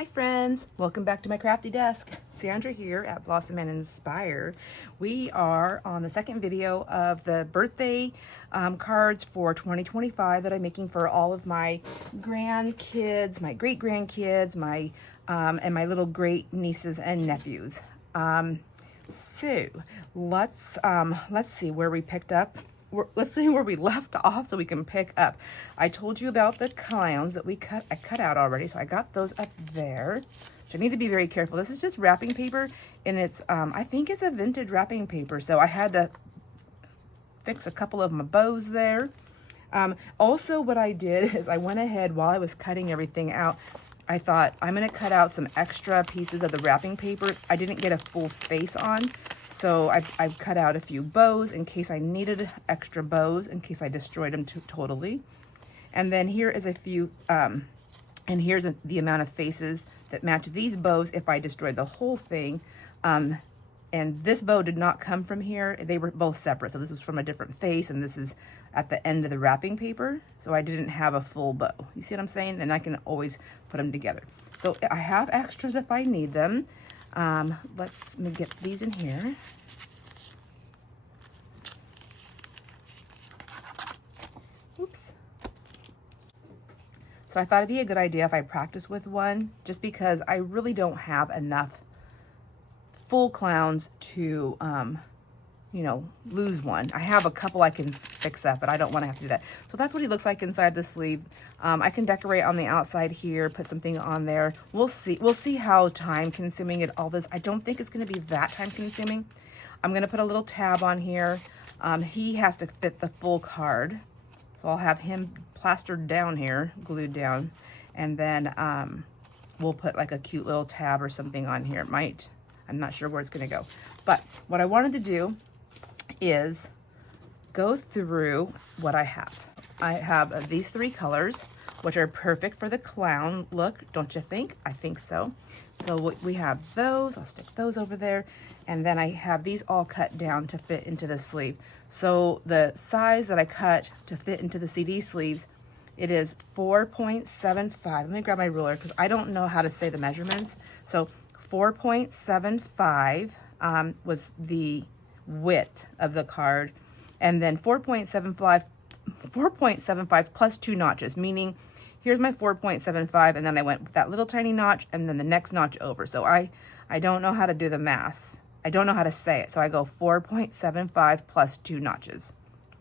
Hi friends, welcome back to my crafty desk. Sandra here at Blossom and Inspire. We are on the second video of the birthday cards for 2025 that I'm making for all of my grandkids, my great grandkids, my and my little great nieces and nephews. So let's see where we picked up. Let's see where we left off so we can pick up. I told you about the clowns that I cut out already, so I got those up there. So I need to be very careful. This is just wrapping paper, and it's I think it's a vintage wrapping paper, so I had to fix a couple of my bows there. Also, what I did is I went ahead while I was cutting everything out. I thought I'm going to cut out some extra pieces of the wrapping paper. I didn't get a full face on, so I've cut out a few bows in case I needed extra bows, in case I destroyed them totally. And then here is a few, and here's the amount of faces that match these bows if I destroyed the whole thing. And this bow did not come from here. They were both separate. So this was from a different face, and this is at the end of the wrapping paper. So I didn't have a full bow. You see what I'm saying? And I can always put them together. So I have extras if I need them. Let me get these in here. Oops. So I thought it'd be a good idea if I practice with one, just because I really don't have enough full clowns to, you know, lose one. I have a couple I can fix up, but I don't want to have to do that. So that's what he looks like inside the sleeve. I can decorate on the outside here, put something on there. We'll see how time consuming it all this. I don't think it's going to be that time consuming. I'm going to put a little tab on here. He has to fit the full card. So I'll have him plastered down here, glued down, and then we'll put like a cute little tab or something on here. I'm not sure where it's going to go. But what I wanted to do is go through what I have. I have these three colors, which are perfect for the clown look, don't you think? I think so. So we have those. I'll stick those over there. And then I have these all cut down to fit into the sleeve. So the size that I cut to fit into the CD sleeves, it is 4.75. Let me grab my ruler because I don't know how to say the measurements. So 4.75 was the width of the card, and then 4.75 plus 2 notches, meaning here's my 4.75, and then I went with that little tiny notch and then the next notch over. So I don't know how to do the math. I don't know how to say it. So I go 4.75 plus 2 notches.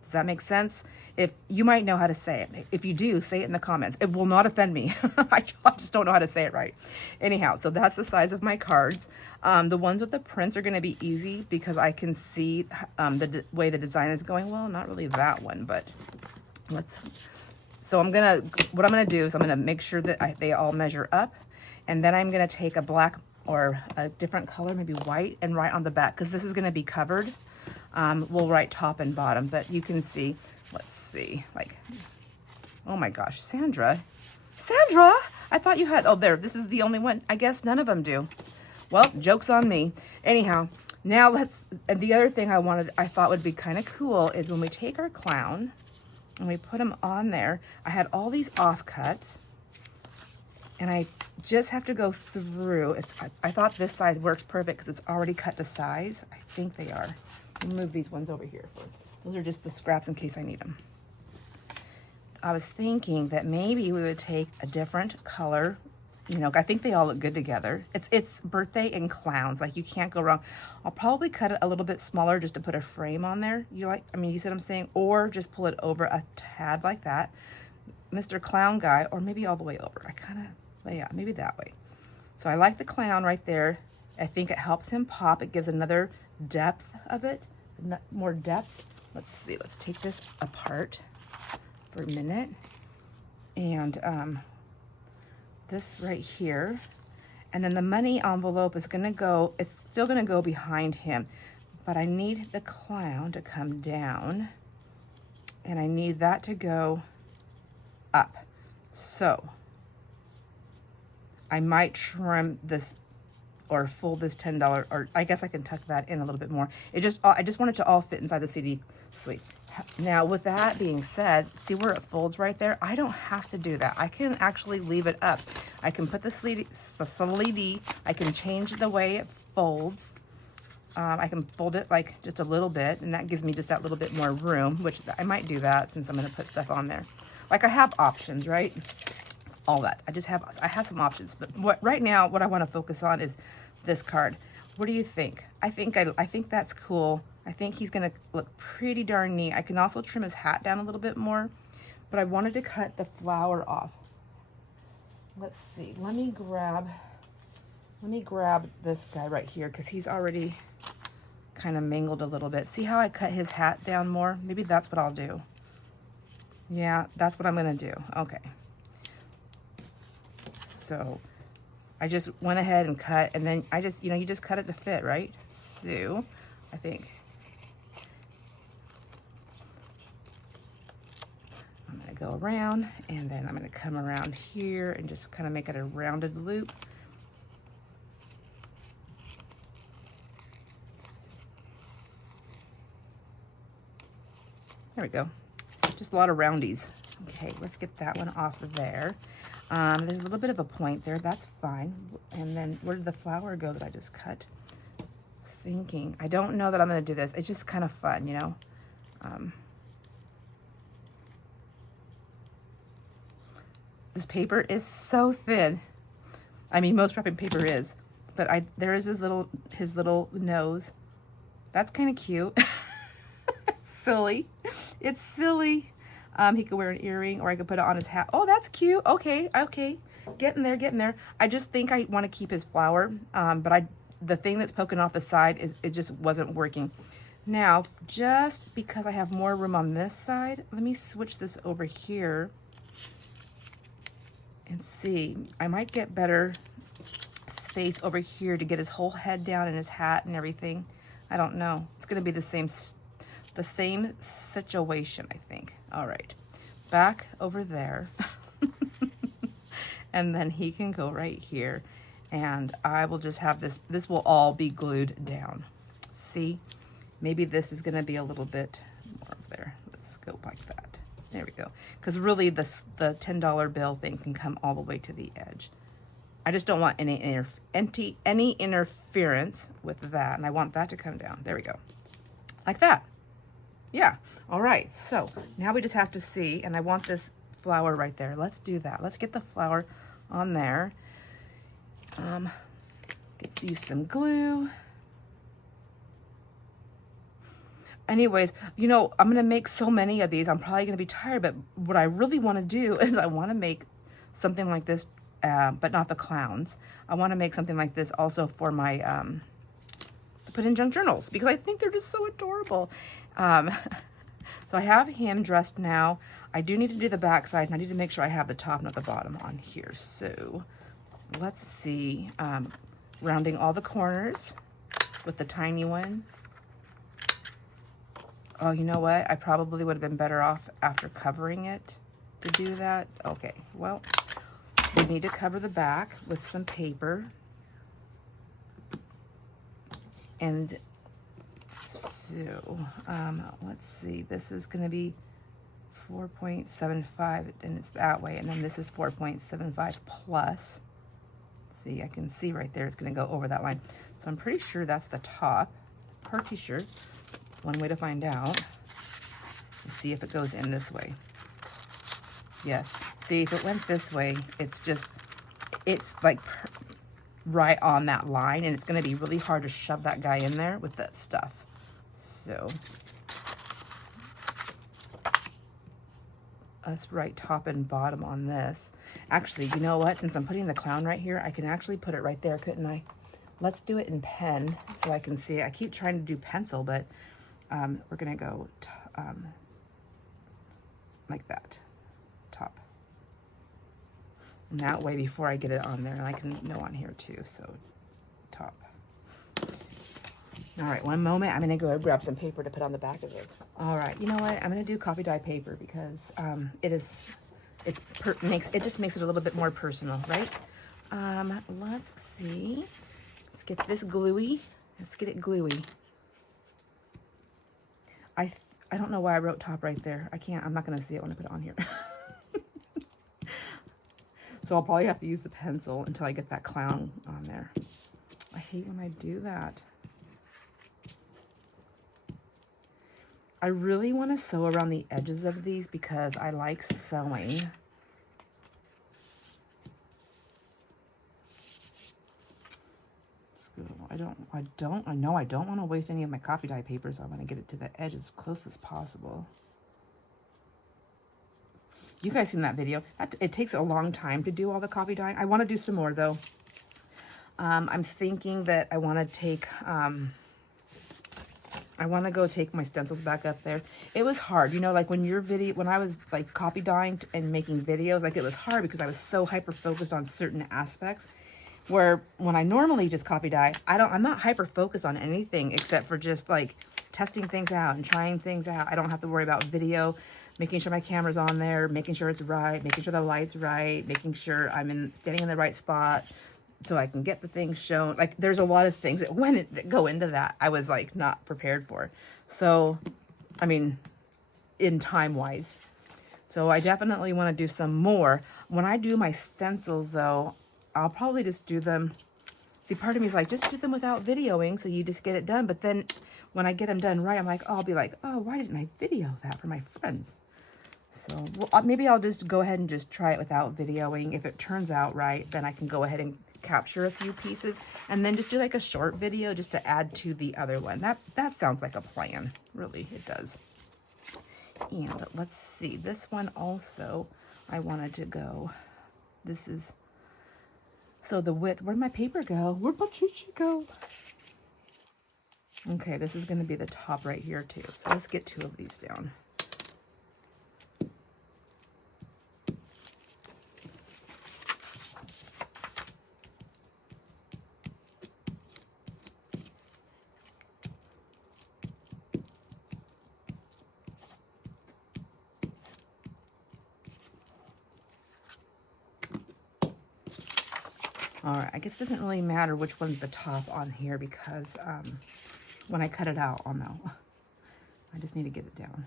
Does that make sense? If you might know how to say it. If you do, say it in the comments. It will not offend me. I just don't know how to say it right. Anyhow, so that's the size of my cards. The ones with the prints are going to be easy because I can see the way the design is going. Well, not really that one, but so what I'm going to do is I'm going to make sure that they all measure up. And then I'm going to take a black or a different color, maybe white, and write on the back because this is going to be covered. We'll write top and bottom, but you can see, let's see, like, oh my gosh, Sandra, I thought you had, oh, there, this is the only one. I guess none of them do. Well, joke's on me. Anyhow, now the other thing I thought would be kind of cool is when we take our clown and we put him on there, I had all these offcuts, and I just have to go through. I thought this size works perfect because it's already cut to size. I think they are. Let me move these ones over here. Those are just the scraps in case I need them. I was thinking that maybe we would take a different color. You know, I think they all look good together. It's birthday and clowns. Like, you can't go wrong. I'll probably cut it a little bit smaller just to put a frame on there. You see what I'm saying? Or just pull it over a tad like that. Mr. Clown Guy, or maybe all the way over. Yeah, maybe that way. So I like the clown right there. I think it helps him pop. It gives another depth of it, more depth. Let's see, let's take this apart for a minute. And this right here. And then the money envelope is gonna go, it's still gonna go behind him, but I need the clown to come down and I need that to go up. So I might trim this or fold this $10, or I guess I can tuck that in a little bit more. I just want it to all fit inside the CD sleeve. Now, with that being said, see where it folds right there? I don't have to do that. I can actually leave it up. I can put the sleeve, I can change the way it folds. I can fold it like just a little bit, and that gives me just that little bit more room, which I might do that since I'm going to put stuff on there. Like, I have options, right? All that. I have some options, but right now what I want to focus on is this card. What do you think? I think that's cool. I think he's gonna look pretty darn neat. I can also trim his hat down a little bit more, but I wanted to cut the flower off. Let's see. Let me grab this guy right here because he's already kind of mangled a little bit. See how I cut his hat down more? Maybe that's what I'll do. Yeah, that's what I'm gonna do. Okay. So I just went ahead and cut, and then I just, you just cut it to fit, right? So I think I'm gonna go around, and then I'm gonna come around here and just kind of make it a rounded loop. There we go. Just a lot of roundies. Okay, let's get that one off of there. There's a little bit of a point there. That's fine. And then where did the flower go that I just cut? I was thinking. I don't know that I'm going to do this. It's just kind of fun, you know. This paper is so thin. I mean, most wrapping paper is. But there is his little nose. That's kind of cute. It's silly. It's silly. He could wear an earring, or I could put it on his hat. Oh, that's cute. Okay, okay. Getting there. I just think I want to keep his flower, but the thing that's poking off the side, it just wasn't working. Now, just because I have more room on this side, let me switch this over here and see. I might get better space over here to get his whole head down and his hat and everything. I don't know. It's going to be the same situation, I think. All right, back over there. And then he can go right here, and I will just have this will all be glued down. See, maybe this is going to be a little bit more over there. Let's go like that. There we go. Because really the $10 bill thing can come all the way to the edge. I just don't want any interference with that, and I want that to come down. There we go, like that. Yeah. All right. So now we just have to see, and I want this flower right there. Let's do that. Let's get the flower on there. Let's use some glue. Anyways, I'm going to make so many of these. I'm probably going to be tired, but what I really want to do is I want to make something like this, but not the clowns. I want to make something like this also for my, to put in junk journals, because I think they're just so adorable. So I have him dressed now. I do need to do the back side, and I need to make sure I have the top, not the bottom on here. So let's see, rounding all the corners with the tiny one. Oh, you know what? I probably would have been better off after covering it to do that. Okay, well, we need to cover the back with some paper. And so, let's see, this is going to be 4.75, and it's that way, and then this is 4.75 plus. See, I can see right there, it's going to go over that line. So I'm pretty sure that's the top. Per t-shirt. One way to find out. Let's see if it goes in this way. Yes. See, if it went this way, it's like right on that line, and it's going to be really hard to shove that guy in there with that stuff. So let's write top and bottom on this. Actually, you know what? Since I'm putting the clown right here, I can actually put it right there, couldn't I? Let's do it in pen so I can see. I keep trying to do pencil, but we're going to go like that, top. And that way, before I get it on there, and I can know on here too, so top. All right, one moment. I'm going to go grab some paper to put on the back of it. All right, you know what? I'm going to do coffee dye paper because it just makes it a little bit more personal, right? Let's see. Let's get this gluey. Let's get it gluey. I don't know why I wrote top right there. I'm not gonna see it when I put it on here. So I'll probably have to use the pencil until I get that clown on there. I hate when I do that. I really want to sew around the edges of these because I like sewing. Let's go. I know I don't want to waste any of my copy dye paper, so I want to get it to the edge as close as possible. You guys seen that video? It takes a long time to do all the copy dye. I want to do some more though. I'm thinking that I want to take, I want to go take my stencils back up there. It was hard, you know, like when I was like copy dyeing and making videos, like it was hard because I was so hyper focused on certain aspects. Where when I normally just copy dye, I'm not hyper focused on anything except for just like testing things out and trying things out. I don't have to worry about video, making sure my camera's on there, making sure it's right, making sure the light's right, making sure I'm standing in the right spot so I can get the things shown. Like there's a lot of things that go into that. I was like not prepared for. So, I mean, in time wise. So I definitely want to do some more. When I do my stencils though, I'll probably just do them. See, part of me is like, just do them without videoing so you just get it done. But then when I get them done right, I'm like, oh, I'll be like, oh, why didn't I video that for my friends? So well, maybe I'll just go ahead and just try it without videoing. If it turns out right, then I can go ahead and capture a few pieces and then just do like a short video just to add to the other one. That sounds like a plan. Really, it does. And let's see, this one also, I wanted to go. This is, so the width, where'd my paper go? Where'd my cheat sheet go? Okay, this is going to be the top right here too. So let's get 2 of these down. All right, I guess it doesn't really matter which one's the top on here because when I cut it out, I'll know. I just need to get it down.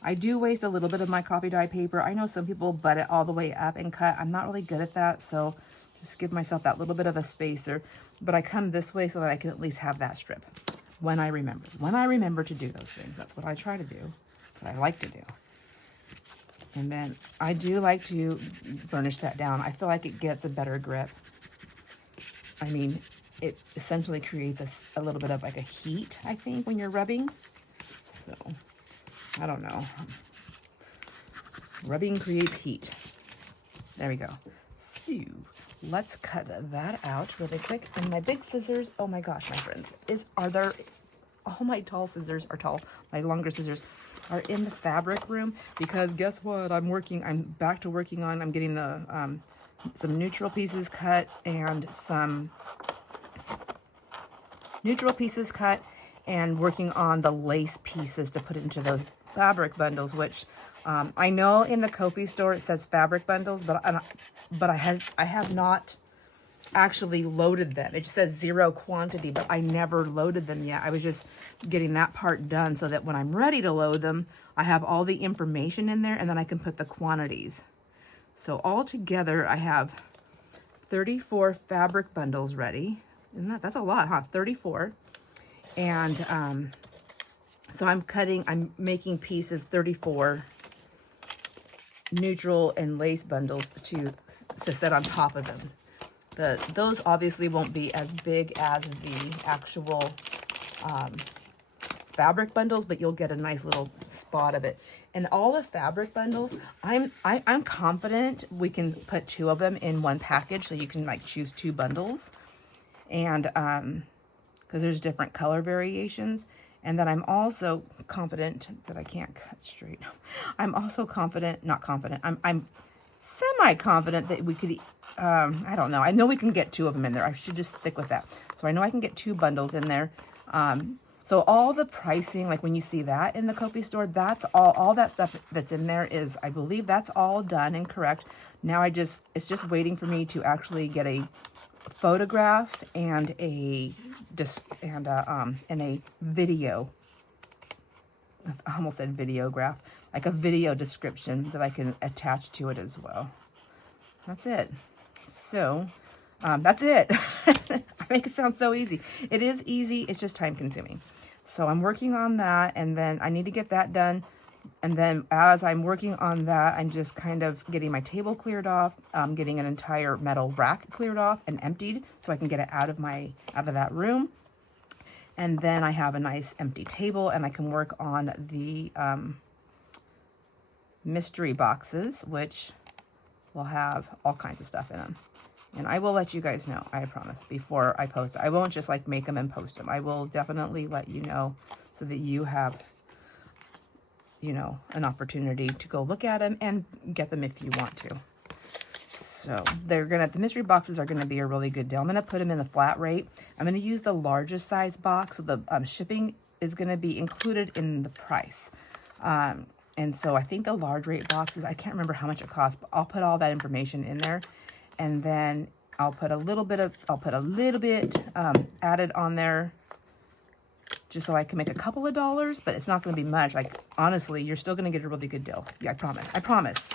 I do waste a little bit of my copy dye paper. I know some people butt it all the way up and cut. I'm not really good at that, so just give myself that little bit of a spacer. But I come this way so that I can at least have that strip when I remember. When I remember to do those things, that's what I try to do, what I like to do. And then I do like to burnish that down. I feel like it gets a better grip. I mean, it essentially creates a little bit of like a heat, I think, when you're rubbing. So, I don't know. Rubbing creates heat. There we go. So, let's cut that out really quick. And my big scissors, oh my gosh, my friends, all my tall scissors are tall. My longer scissors are in the fabric room because guess what? I'm back to working on, I'm getting the some neutral pieces cut and some neutral pieces cut and working on the lace pieces to put into those fabric bundles, which I know in the Kofi store it says fabric bundles, but I have not actually loaded them. It just says 0 quantity, but I never loaded them yet. I was just getting that part done so that when I'm ready to load them, I have all the information in there and then I can put the quantities. So all together I have 34 fabric bundles ready. Isn't that's a lot, huh? 34. And so I'm making pieces 34 neutral and lace bundles to set on top of them. Those obviously won't be as big as the actual fabric bundles, but you'll get a nice little spot of it. And all the fabric bundles, I'm confident we can put 2 of them in one package, so you can like choose 2 bundles, and because there's different color variations. And then I'm also confident that I can't cut straight. I'm also confident, not confident. I'm semi-confident that we could, I don't know. I know we can get 2 of them in there. I should just stick with that. So I know I can get 2 bundles in there. So all the pricing, like when you see that in the Kofi store, that's all that stuff that's in there is, I believe that's all done and correct. Now it's just waiting for me to actually get a photograph and a video. I almost said videograph, like a video description that I can attach to it as well. That's it. So that's it. I make it sound so easy. It is easy. It's just time consuming. So I'm working on that, and then I need to get that done. And then as I'm working on that, I'm just kind of getting my table cleared off, getting an entire metal rack cleared off and emptied so I can get it out of that room. And then I have a nice empty table, and I can work on the mystery boxes, which will have all kinds of stuff in them. And I will let you guys know, I promise, before I post it. I won't just like make them and post them. I will definitely let you know so that you have, you know, an opportunity to go look at them and get them if you want to. So the mystery boxes are gonna be a really good deal. I'm gonna put them in a flat rate. I'm gonna use the largest size box, so the shipping is gonna be included in the price. And so I think the large rate boxes, I can't remember how much it costs, but I'll put all that information in there. And then I'll put a little bit added on there just so I can make a couple of dollars, but it's not going to be much. Like, honestly, you're still going to get a really good deal. Yeah, I promise. I promise.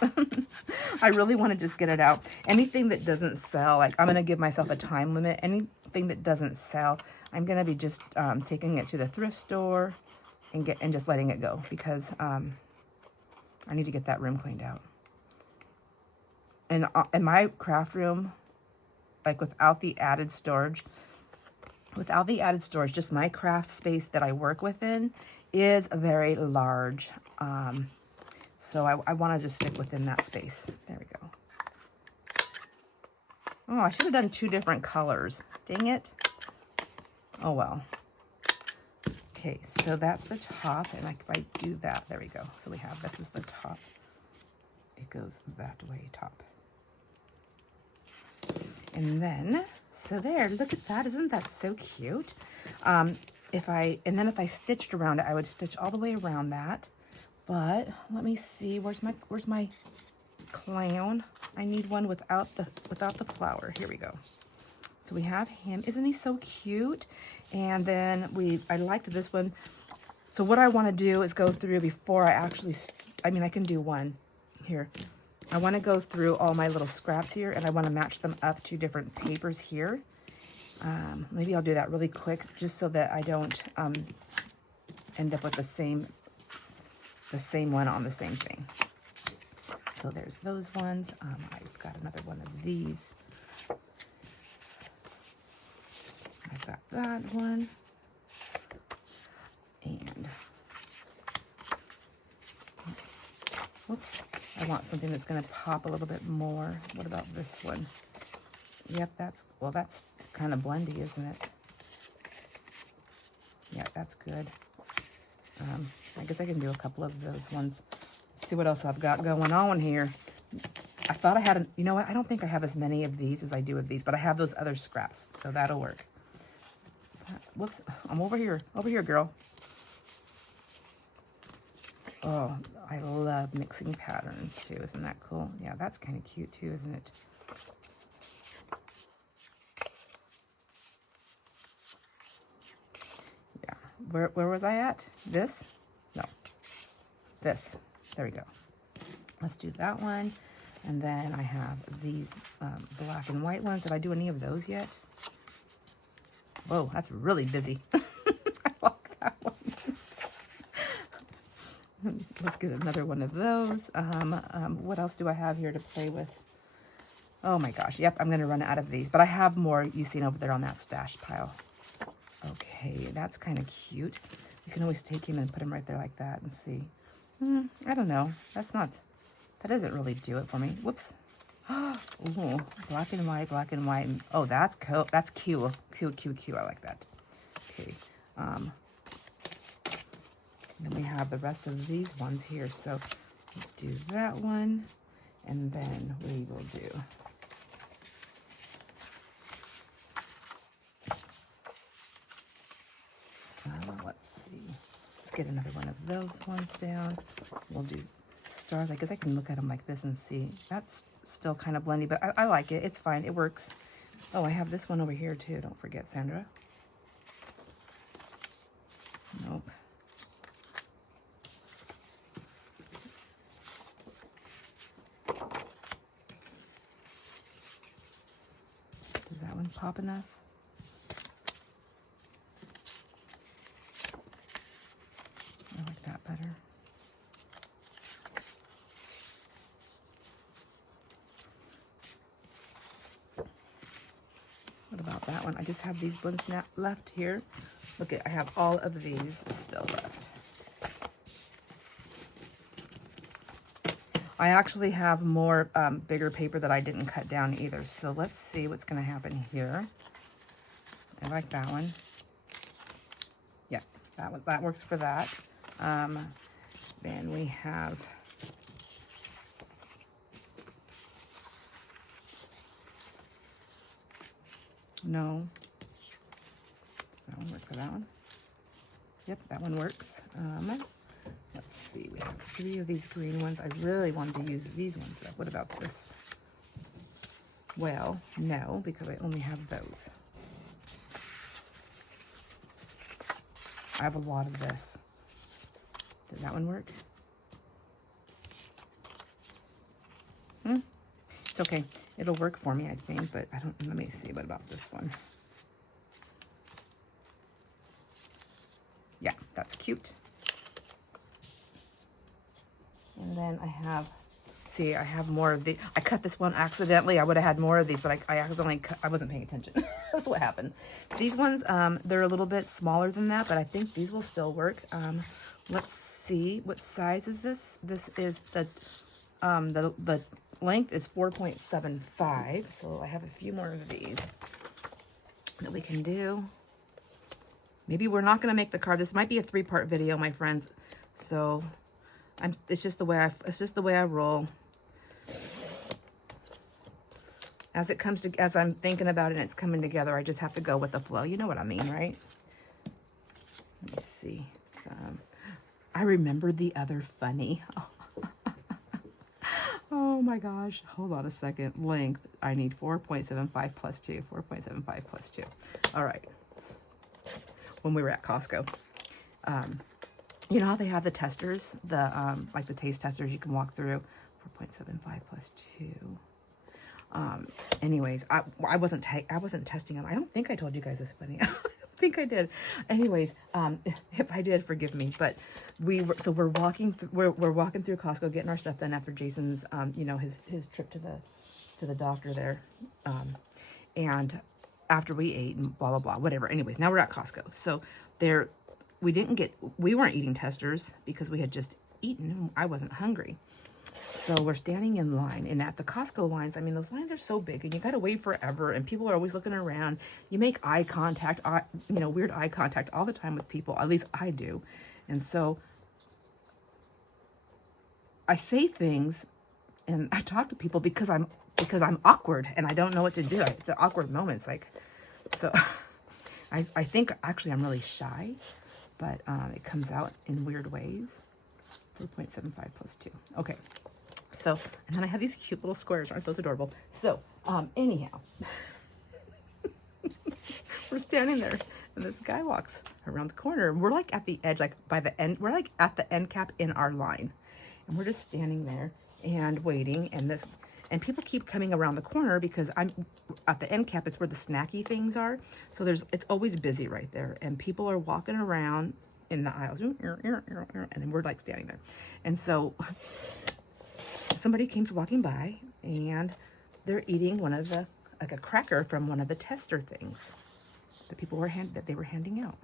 I really want to just get it out. Anything that doesn't sell, like, I'm going to give myself a time limit. Anything that doesn't sell, I'm going to be just taking it to the thrift store and just letting it go, because I need to get that room cleaned out. And in my craft room, like without the added storage, just my craft space that I work within is very large. So I want to just stick within that space. There we go. Oh, I should have done 2 different colors. Dang it. Oh, well. Okay, so that's the top. And if I do that, there we go. So we have, this is the top. It goes that way, top. And then, so there, look at that. Isn't that so cute? If I stitched around it, I would stitch all the way around that. But let me see, where's my clown? I need one without the flower. Here we go. So we have him. Isn't he so cute? And then I liked this one. So what I want to do is go through before I actually, I can do one here. I want to go through all my little scraps here, and I want to match them up to different papers here. Maybe I'll do that really quick, just so that I don't end up with the same one on the same thing. So there's those ones. I've got another one of these. I've got that one. And, whoops. I want something that's going to pop a little bit more. What about this one? Yep, that's kind of blendy, isn't it? Yeah, that's good. I guess I can do a couple of those ones. Let's see what else I've got going on here. I thought I had, you know what? I don't think I have as many of these as I do of these, but I have those other scraps, so that'll work. Whoops, I'm over here, girl. Oh, I love mixing patterns too. Isn't that cool? Yeah, that's kind of cute too, isn't it? Yeah. Where was I at? This? No. This. There we go. Let's do that one. And then I have these black and white ones. Did I do any of those yet? Whoa, that's really busy. I like that one. Let's get another one of those. What else do I have here to play with? Oh my gosh. Yep, I'm going to run out of these. But I have more you've seen over there on that stash pile. Okay, that's kind of cute. You can always take him and put him right there like that and see. I don't know. That doesn't really do it for me. Whoops. Ooh, black and white. Oh, that's cool. That's cute. Cute. I like that. Okay. Then we have the rest of these ones here. So let's do that one. And then we will do let's see. Let's get another one of those ones down. We'll do stars. I guess I can look at them like this and see. That's still kind of blendy, but I like it. It's fine. It works. Oh, I have this one over here too. Don't forget, Sandra. Nope. Does that one pop enough? I like that better. What about that one? I just have these ones left here. Look, I have all of these still left. I actually have more bigger paper that I didn't cut down either. So let's see what's going to happen here. I like that one. Yeah, that works for that. Then we have no. Does that one work for that one? Yep, that one works. Let's see, we have 3 of these green ones. I really wanted to use these ones. What about this? Well, no, because I only have those. I have a lot of this. Did that one work? It's okay. It'll work for me, I think, but I don't, let me see, what about this one? Yeah, that's cute. And then I have, see, I have more of the, I cut this one accidentally. I would have had more of these, but I accidentally cut, I wasn't paying attention. That's what happened. These ones, they're a little bit smaller than that, but I think these will still work. Let's see, what size is this? This is the length is 4.75, so I have a few more of these that we can do. Maybe we're not going to make the card. This might be a 3-part video, my friends. So it's just the way I roll. As it comes to, as I'm thinking about it and it's coming together, I just have to go with the flow. You know what I mean, right? Let me see. I remember the other funny. Oh my gosh. Hold on a second. Length. I need 4.75 plus 2. 4.75 plus 2. All right. When we were at Costco, you know how they have the testers, like the taste testers you can walk through. 4.75 plus 2. Anyways, I wasn't testing them. I don't think I told you guys this funny. I don't think I did. Anyways, if I did, forgive me. But we're walking through Costco, getting our stuff done after Jason's you know, his trip to the doctor there, and after we ate and blah blah blah, whatever. Anyways, now we're at Costco. So we weren't eating testers because we had just eaten. I wasn't hungry. So we're standing in line, and at the Costco lines, I mean, those lines are so big and you got to wait forever, and people are always looking around. You make eye contact, you know, weird eye contact all the time with people. At least I do. And so I say things and I talk to people because I'm awkward and I don't know what to do. It's an awkward moment. It's like, so I think actually I'm really shy, but it comes out in weird ways. 4.75 plus 2. Okay. So, and then I have these cute little squares. Aren't those adorable? So, anyhow, we're standing there and this guy walks around the corner. We're like at the edge, like by the end, we're like at the end cap in our line. And we're just standing there and waiting. And people keep coming around the corner because I'm at the end cap. It's where the snacky things are. So it's always busy right there. And people are walking around in the aisles. And then we're like standing there. And so somebody comes walking by and they're eating one of the, like a cracker from one of the tester things that people were that they were handing out.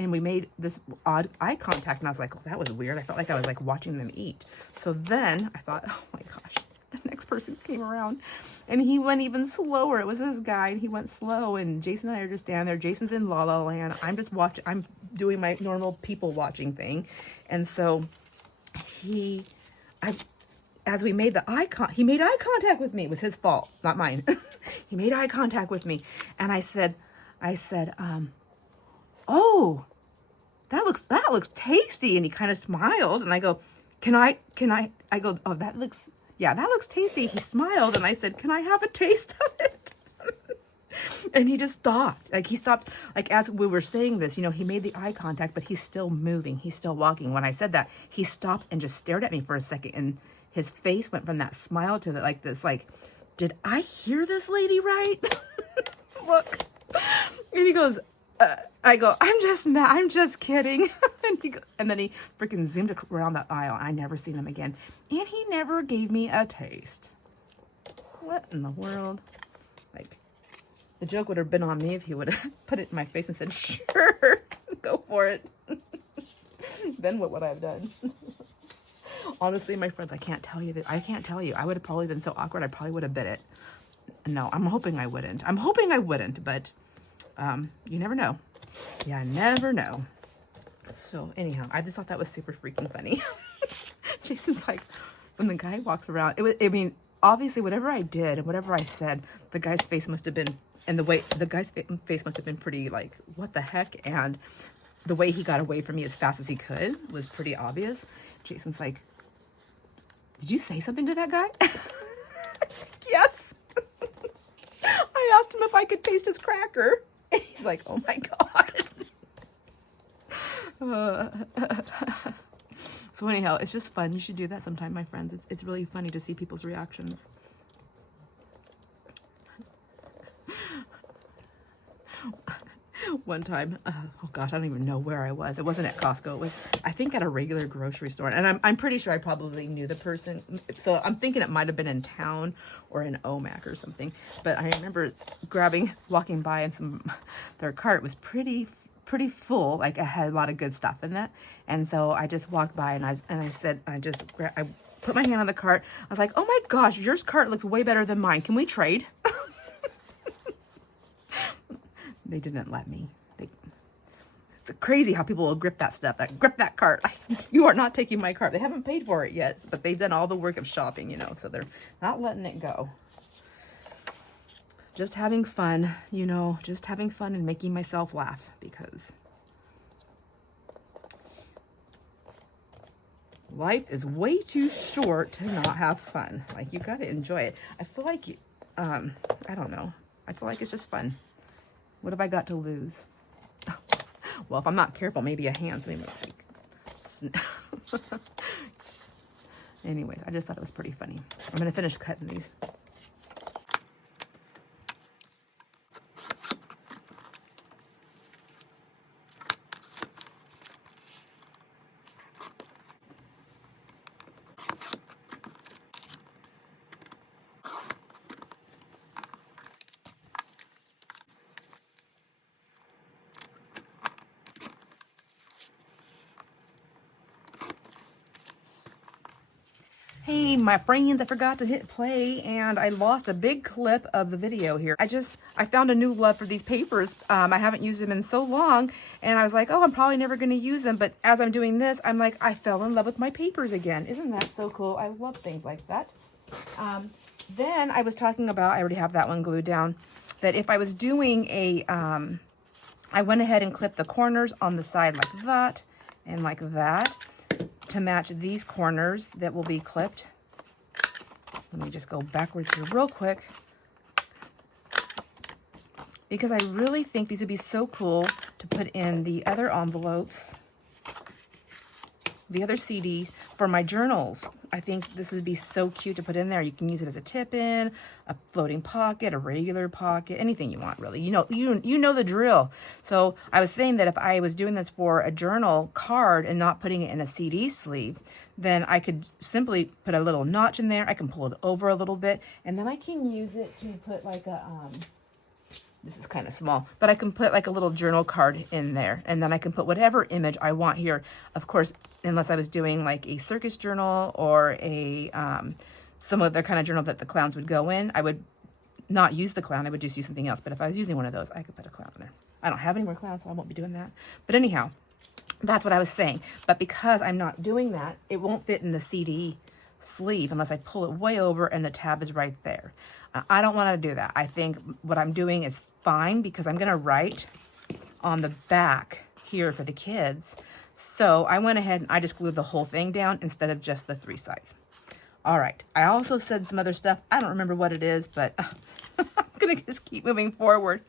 And we made this odd eye contact, and I was like, oh, that was weird. I felt like I was like watching them eat. So then I thought, oh my gosh, the next person came around and he went even slower. It was this guy and he went slow, and Jason and I are just standing there. Jason's in La La Land. I'm just watching, I'm doing my normal people watching thing. And so as we made he made eye contact with me. It was his fault, not mine. He made eye contact with me. And I said, oh, that looks tasty. And he kind of smiled, and I go, can I go, oh, that looks yeah, that looks tasty. He smiled and I said, can I have a taste of it? And he just stopped. Like he stopped, like as we were saying this, you know, he made the eye contact, but he's still moving. He's still walking. When I said that, he stopped and just stared at me for a second. And his face went from that smile to the, like this, like, did I hear this lady right? Look. And he goes, I go, I'm just kidding. And then he freaking zoomed around that aisle. I never seen him again. And he never gave me a taste. What in the world? Like, the joke would have been on me if he would have put it in my face and said, sure, go for it. Then what would I have done? Honestly, my friends, I can't tell you. I would have probably been so awkward, I probably would have bit it. No, I'm hoping I wouldn't. But you never know. Yeah, never know. So anyhow, I just thought that was super freaking funny. Jason's like, when the guy walks around, I mean, obviously whatever I did and whatever I said, the guy's face must have been, and the guy's face must have been pretty like, what the heck? And the way he got away from me as fast as he could was pretty obvious. Jason's like, did you say something to that guy? Yes. I asked him if I could taste his cracker. And he's like, oh my God. So anyhow, it's just fun. You should do that sometime, my friends. It's really funny to see people's reactions. One time, oh gosh, I don't even know where I was. It wasn't at Costco. It was, I think, at a regular grocery store. And I'm pretty sure I probably knew the person. So I'm thinking it might have been in town or in Omac or something. But I remember walking by, and their cart was pretty full. Like, it had a lot of good stuff in that. And so I just walked by and I put my hand on the cart. I was like, oh my gosh, yours cart looks way better than mine. Can we trade? They didn't let me. It's crazy how people will grip that stuff. Grip that cart. You are not taking my cart. They haven't paid for it yet, but they've done all the work of shopping, you know, so they're not letting it go. Just having fun, you know, just having fun and making myself laugh, because life is way too short to not have fun. Like, you got to enjoy it. I feel like, I don't know. I feel like it's just fun. What have I got to lose? Well, if I'm not careful, maybe a hand. So maybe like, anyways, I just thought it was pretty funny. I'm going to finish cutting these. Hey, my friends, I forgot to hit play and I lost a big clip of the video here. I found a new love for these papers. I haven't used them in so long, and I was like, oh, I'm probably never going to use them. But as I'm doing this, I'm like, I fell in love with my papers again. Isn't that so cool? I love things like that. Then I was talking about, I already have that one glued down, that if I was doing I went ahead and clipped the corners on the side like that and like that, to match these corners that will be clipped. Let me just go backwards here real quick, because I really think these would be so cool to put in the other envelopes, the other CDs for my journals. I think this would be so cute to put in there. You can use it as a tip-in, a floating pocket, a regular pocket, anything you want, really. You know the drill. So I was saying that if I was doing this for a journal card and not putting it in a CD sleeve, then I could simply put a little notch in there. I can pull it over a little bit, and then I can use it to put like a this is kind of small, but I can put like a little journal card in there, and then I can put whatever image I want here. Of course, unless I was doing like a circus journal or a some other kind of journal that the clowns would go in, I would not use the clown. I would just use something else. But if I was using one of those, I could put a clown in there. I don't have any more clowns, so I won't be doing that. But anyhow, that's what I was saying. But because I'm not doing that, it won't fit in the CD sleeve unless I pull it way over and the tab is right there. I don't want to do that. I think what I'm doing is fine, because I'm going to write on the back here for the kids. So I went ahead and I just glued the whole thing down instead of just the 3 sides. All right, I also said some other stuff. I don't remember what it is, but I'm gonna just keep moving forward.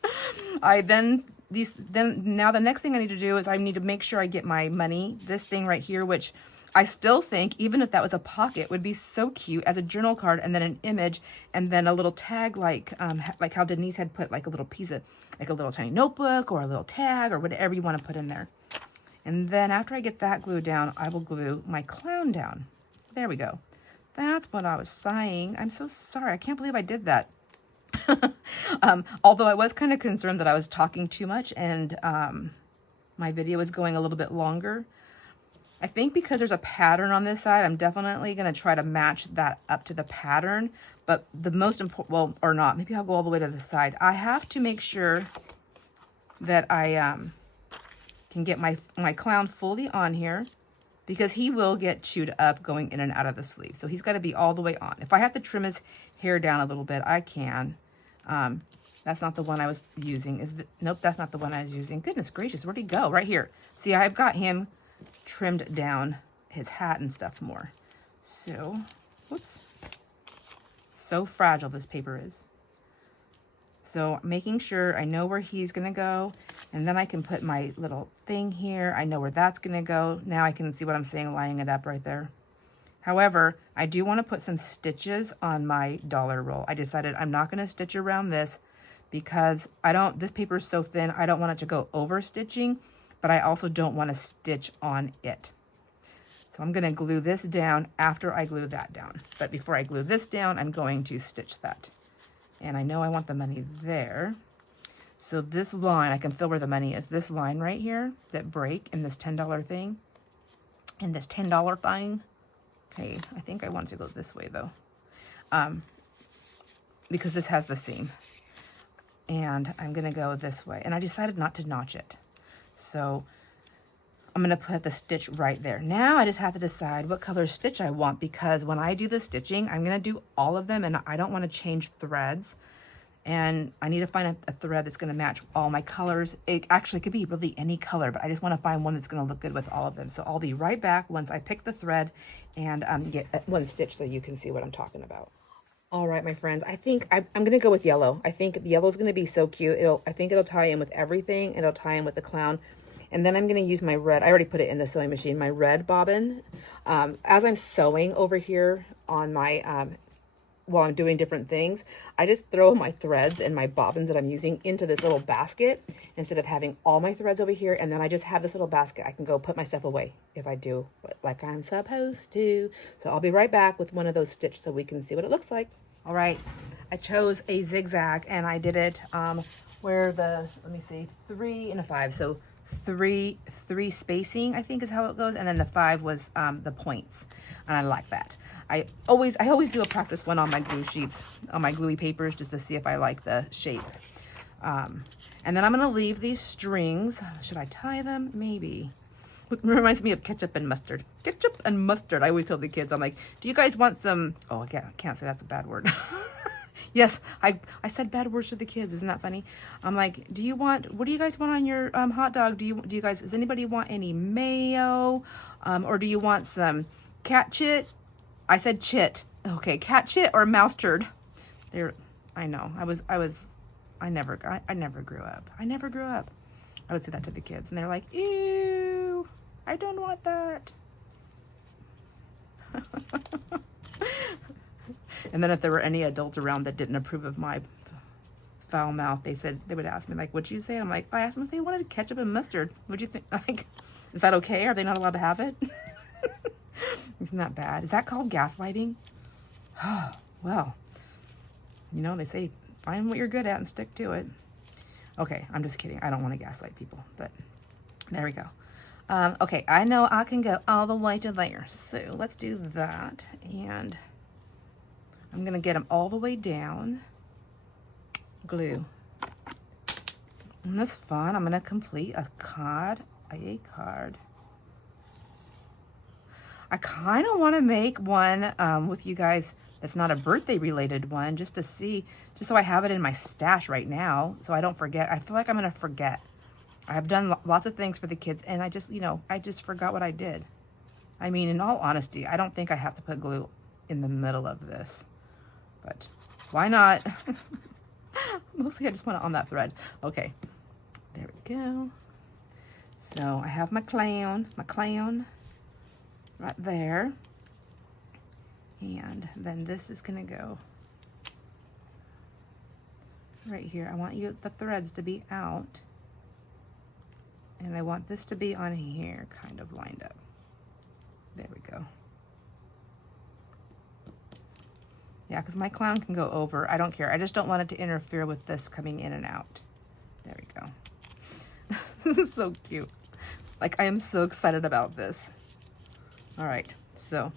Now the next thing I need to do is I need to make sure I get my money, this thing right here, which I still think, even if that was a pocket, would be so cute as a journal card, and then an image, and then a little tag like how Denise had put like a little piece of, like a little tiny notebook or a little tag or whatever you want to put in there. And then after I get that glued down, I will glue my clown down. There we go. That's what I was saying. I'm so sorry. I can't believe I did that. Although I was kind of concerned that I was talking too much and my video was going a little bit longer. I think because there's a pattern on this side, I'm definitely going to try to match that up to the pattern. But the most important, well, or not, maybe I'll go all the way to the side. I have to make sure that I can get my clown fully on here, because he will get chewed up going in and out of the sleeve. So he's got to be all the way on. If I have to trim his hair down a little bit, I can. That's not the one I was using. Nope, that's not the one I was using. Goodness gracious, where'd he go? Right here. See, I've got him trimmed down his hat and stuff more. So, whoops. So fragile this paper is. So making sure I know where he's going to go, and then I can put my little thing here. I know where that's going to go. Now I can see what I'm saying, lining it up right there. However, I do want to put some stitches on my dollar roll. I decided I'm not going to stitch around this because this paper is so thin, I don't want it to go over stitching, but I also don't want to stitch on it. So I'm going to glue this down after I glue that down. But before I glue this down, I'm going to stitch that. And I know I want the money there. So this line, I can feel where the money is. This line right here, that break in this $10 thing, in this $10 thing. Okay, I think I want to go this way though. Because this has the seam. And I'm gonna go this way. And I decided not to notch it. So I'm gonna put the stitch right there. Now I just have to decide what color stitch I want, because when I do the stitching, I'm gonna do all of them and I don't wanna change threads. And I need to find a thread that's gonna match all my colors. It actually could be really any color, but I just wanna find one that's gonna look good with all of them. So I'll be right back once I pick the thread and get one stitch so you can see what I'm talking about. All right, my friends, I think I'm gonna go with yellow. I think yellow is gonna be so cute. I think it'll tie in with everything. It'll tie in with the clown. And then I'm going to use my red, I already put it in the sewing machine, my red bobbin. As I'm sewing over here on my, while I'm doing different things, I just throw my threads and my bobbins that I'm using into this little basket instead of having all my threads over here. And then I just have this little basket. I can go put my stuff away if I do like I'm supposed to. So I'll be right back with one of those stitches so we can see what it looks like. All right, I chose a zigzag and I did it where let me see, 3 and a 5. So three spacing, I think is how it goes, and then the 5 was the points, and I like that. I always do a practice one on my glue sheets, on my gluey papers, just to see if I like the shape. And then I'm gonna leave these strings. Should I tie them? Maybe. It reminds me of ketchup and mustard. Ketchup and mustard. I always tell the kids, I'm like, do you guys want some? Oh, I can't say that's a bad word. Yes, I said bad words to the kids. Isn't that funny? I'm like, what do you guys want on your hot dog? Do you guys, does anybody want any mayo? Or do you want some cat chit? I said chit. Okay, cat chit or mouse turd. I know. I never grew up. I never grew up. I would say that to the kids and they're like, ew, I don't want that. And then if there were any adults around that didn't approve of my foul mouth, they would ask me, like, what'd you say? And I'm like, I asked them if they wanted ketchup and mustard. What'd you think? Like, is that okay? Are they not allowed to have it? Isn't that bad? Is that called gaslighting? Well, you know, they say, find what you're good at and stick to it. Okay, I'm just kidding. I don't want to gaslight people, but there we go. Okay, I know I can go all the way to there. So let's do that. And I'm going to get them all the way down. Glue. And that's fun. I'm going to complete a card. I kind of want to make one with you guys that's not a birthday related one, just to see, just so I have it in my stash right now so I don't forget. I feel like I'm going to forget. I've done lots of things for the kids and I just forgot what I did. I mean, in all honesty, I don't think I have to put glue in the middle of this, but why not? Mostly I just want it on that thread. Okay, there we go. So I have my clown right there. And then this is gonna go right here. I want the threads to be out. And I want this to be on here, kind of lined up. There we go. Yeah, because my clown can go over. I don't care. I just don't want it to interfere with this coming in and out. There we go. This is so cute. Like, I am so excited about this. All right, so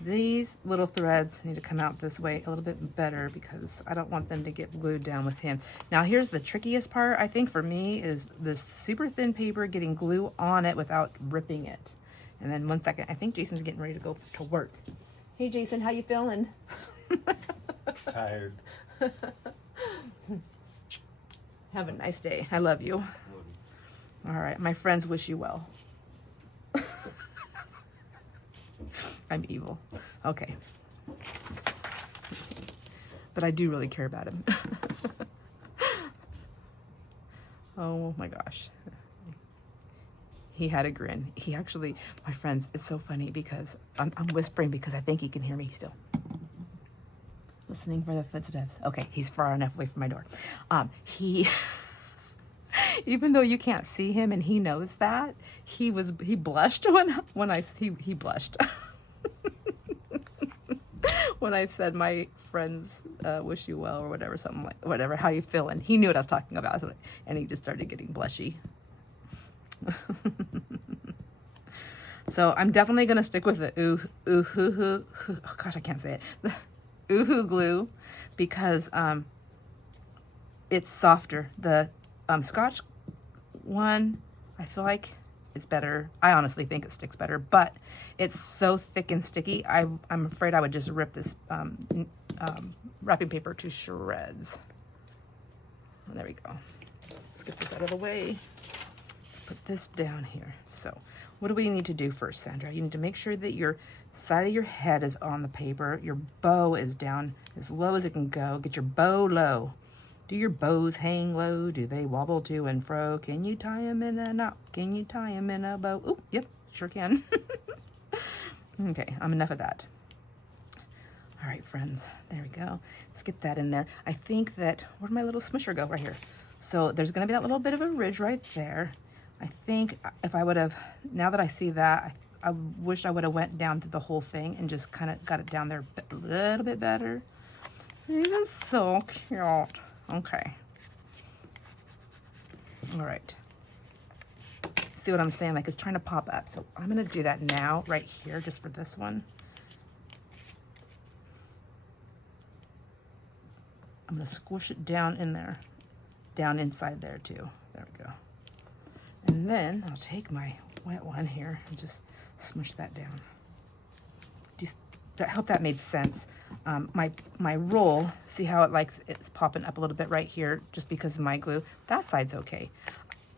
these little threads need to come out this way a little bit better because I don't want them to get glued down with him. Now, here's the trickiest part, I think, for me is this super thin paper getting glue on it without ripping it. And then 1 second, I think Jason's getting ready to go to work. Hey, Jason, how you feeling? Tired. Have a nice day. I love you. All right, my friends wish you well. I'm evil. Okay. But I do really care about him. Oh my gosh. He had a grin. He actually, my friends, it's so funny because I'm whispering because I think he can hear me still. Listening for the footsteps. Okay, he's far enough away from my door. He, even though you can't see him and he knows that, he blushed he blushed. When I said my friends wish you well or whatever, something like, whatever, how you feeling? He knew what I was talking about, and he just started getting blushy. So I'm definitely going to stick with the oh gosh, I can't say it. The Ooh-hoo glue because it's softer. The Scotch one, I feel like it's better. I honestly think it sticks better, but it's so thick and sticky. I'm afraid I would just rip this wrapping paper to shreds. Well, there we go. Let's get this out of the way. Let's put this down here. So what do we need to do first, Sandra? You need to make sure that your side of your head is on the paper. Your bow is down as low as it can go. Get your bow low. Do your bows hang low? Do they wobble to and fro? Can you tie them in a knot? Can you tie them in a bow? Oop, yep, sure can. Okay, enough of that. All right, friends, there we go. Let's get that in there. I think that, where'd my little smusher go? Right here. So there's gonna be that little bit of a ridge right there. I think if I would have, now that I see that, I wish I would have went down through the whole thing and just kind of got it down there a little bit better. This is so cute. Okay. All right. See what I'm saying? Like it's trying to pop up. So I'm going to do that now, right here, just for this one. I'm going to squish it down in there, down inside there too. There we go. And then I'll take my wet one here and just smush that down. I hope that made sense. My roll, see how it's popping up a little bit right here just because of my glue? That side's okay.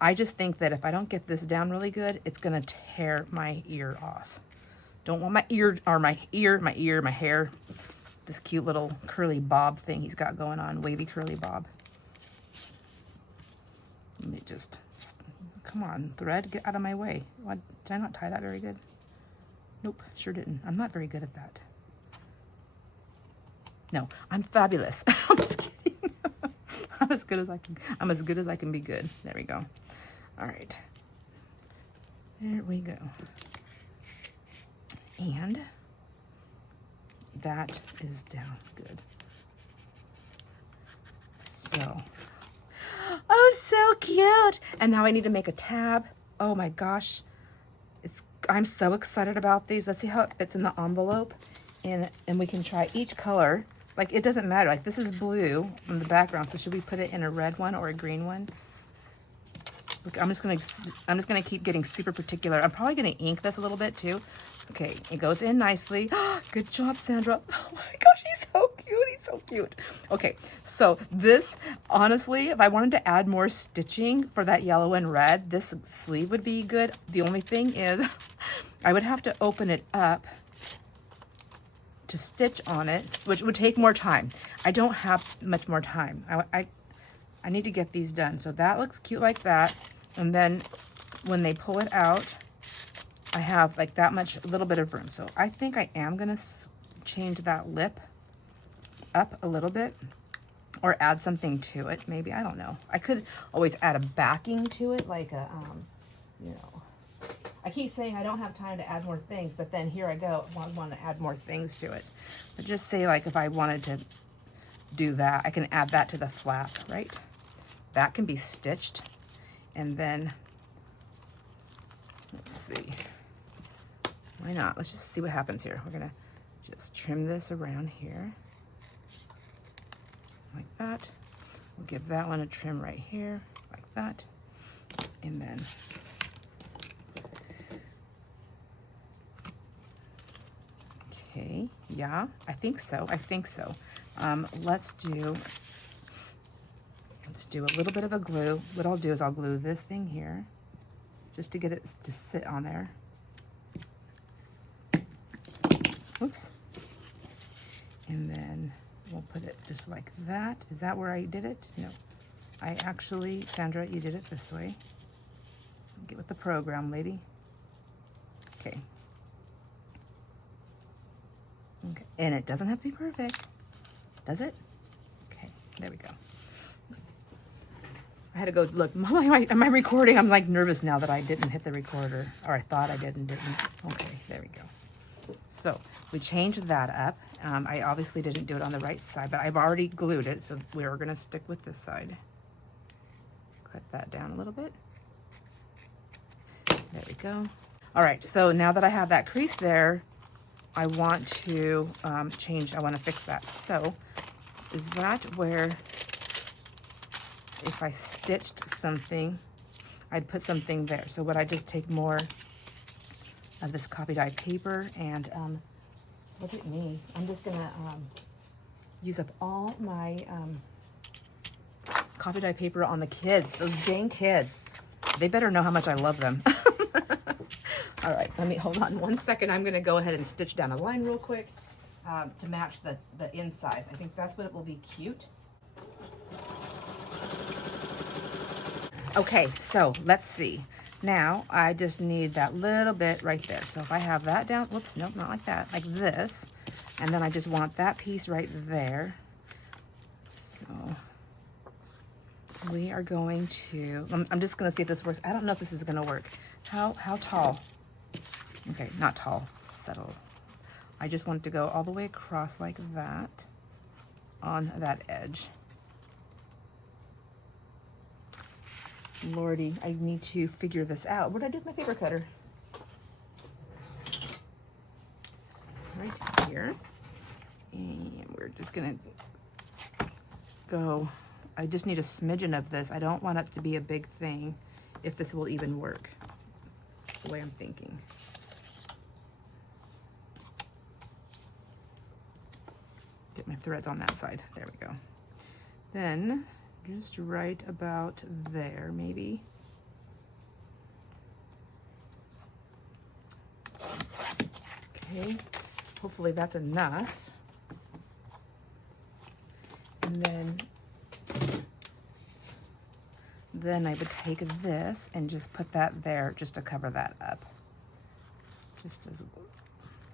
I just think that if I don't get this down really good, it's gonna tear my ear off. Don't want my ear, or my hair, this cute little curly bob thing he's got going on, wavy curly bob. Let me just, come on, thread, get out of my way. What, did I not tie that very good? Nope, sure didn't. I'm not very good at that. No, I'm fabulous. I'm just kidding. I'm as good as I can. I'm as good as I can be good. There we go. All right. There we go. And that is down good. So, oh, so cute. And now I need to make a tab. Oh my gosh. I'm so excited about these. Let's see how it fits in the envelope. And we can try each color. Like, it doesn't matter. Like, this is blue in the background, so should we put it in a red one or a green one? Look, I'm just gonna keep getting super particular. I'm probably gonna ink this a little bit too. Okay, it goes in nicely. Good job, Sandra. Oh my gosh, he's so cute. He's so cute. Okay, so this, honestly, if I wanted to add more stitching for that yellow and red, this sleeve would be good. The only thing is, I would have to open it up to stitch on it, which would take more time. I don't have much more time. I need to get these done. So that looks cute like that. And then when they pull it out, I have like that much, a little bit of room. So I think I am gonna change that lip up a little bit or add something to it. Maybe, I don't know. I could always add a backing to it, like a, you know, I keep saying I don't have time to add more things, but then here I go, I want to add more things to it. But just say like if I wanted to do that, I can add that to the flap, right? That can be stitched. And then, let's see. Why not? Let's just see what happens here. We're gonna just trim this around here. Like that. We'll give that one a trim right here, like that. And then okay, yeah, I think so. I think so. Let's do a little bit of a glue. What I'll do is I'll glue this thing here just to get it to sit on there. Oops. And then we'll put it just like that. Is that where I did it? No. I actually, Sandra, you did it this way. Get with the program, lady. Okay. Okay. And it doesn't have to be perfect, does it? Okay, there we go. I had to go look. Am I recording? I'm like nervous now that I didn't hit the recorder, or I thought I didn't. Okay, there we go. So we changed that up. I obviously didn't do it on the right side, but I've already glued it, so we're gonna stick with this side. Cut that down a little bit. There we go. All right, so now that I have that crease there, I want to change, I want to fix that. So is that where, if I stitched something, I'd put something there. So would I just take more of this copy dye paper and look at me. I'm just gonna use up all my copy dye paper on the kids, those dang kids. They better know how much I love them. All right, let me, hold on one second. I'm gonna go ahead and stitch down a line real quick to match the inside. I think that's what it will be cute. Okay, so let's see. Now I just need that little bit right there. So if I have that down, whoops, nope, not like that, like this. And then I just want that piece right there. So we are going to, I'm just gonna see if this works. I don't know if this is gonna work. How tall? Okay, not tall, settle. I just want it to go all the way across like that on that edge. Lordy, I need to figure this out. What did I do with my paper cutter? Right here. And we're just gonna go, I just need a smidgen of this. I don't want it to be a big thing, if this will even work, the way I'm thinking. Get my threads on that side. There we go. Then just right about there, maybe. Okay, hopefully that's enough. And then I would take this and just put that there just to cover that up. Just as,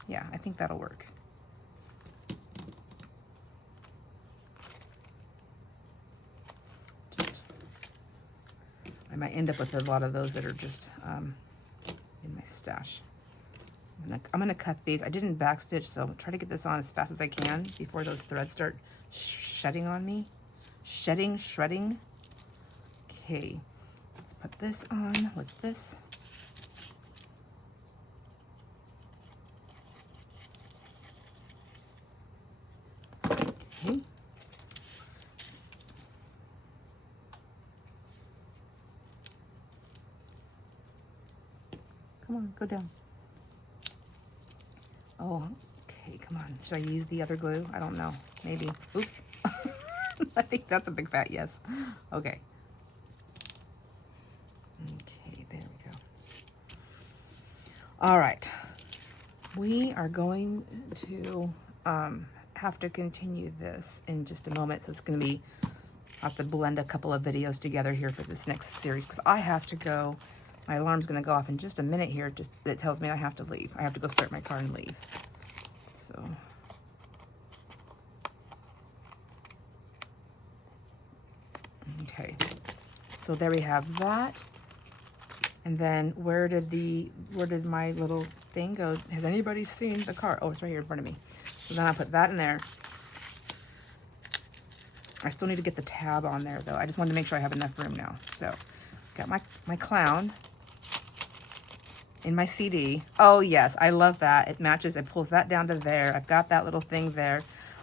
yeah, I think that'll work. I might end up with a lot of those that are just in my stash. I'm gonna cut these. I didn't backstitch, so I'll try to get this on as fast as I can before those threads start shedding on me. Shredding. Okay, let's put this on with this. Okay. Come on, go down. Oh, okay, come on. Should I use the other glue? I don't know. Maybe. Oops. I think that's a big fat yes. Okay. Okay, there we go. All right. We are going to have to continue this in just a moment. So it's going to be, I have to blend a couple of videos together here for this next series because I have to go. My alarm's going to go off in just a minute here. Just it tells me I have to leave. I have to go start my car and leave. So. Okay. So there we have that. And then where did my little thing go? Has anybody seen the car? Oh, it's right here in front of me. So then I put that in there. I still need to get the tab on there though. I just wanted to make sure I have enough room now. So got my clown in my CD. Oh yes, I love that. It matches, it pulls that down to there. I've got that little thing there.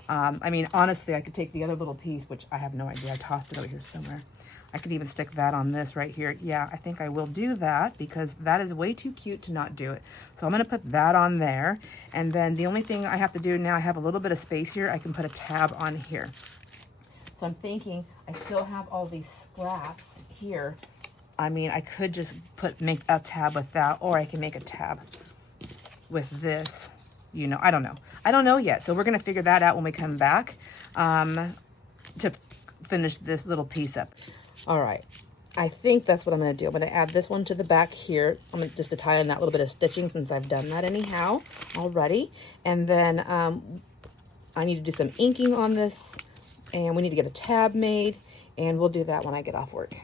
I mean, honestly, I could take the other little piece, which I have no idea. I tossed it over here somewhere. I could even stick that on this right here. Yeah, I think I will do that because that is way too cute to not do it. So I'm gonna put that on there. And then the only thing I have to do now, I have a little bit of space here. I can put a tab on here. So I'm thinking I still have all these scraps here. I mean, I could just make a tab with that, or I can make a tab with this. You know, I don't know. I don't know yet. So we're gonna figure that out when we come back to finish this little piece up. All right, I think that's what I'm gonna do. I'm gonna add this one to the back here. I'm gonna just to tie in that little bit of stitching since I've done that anyhow already. And then I need to do some inking on this and we need to get a tab made and we'll do that when I get off work.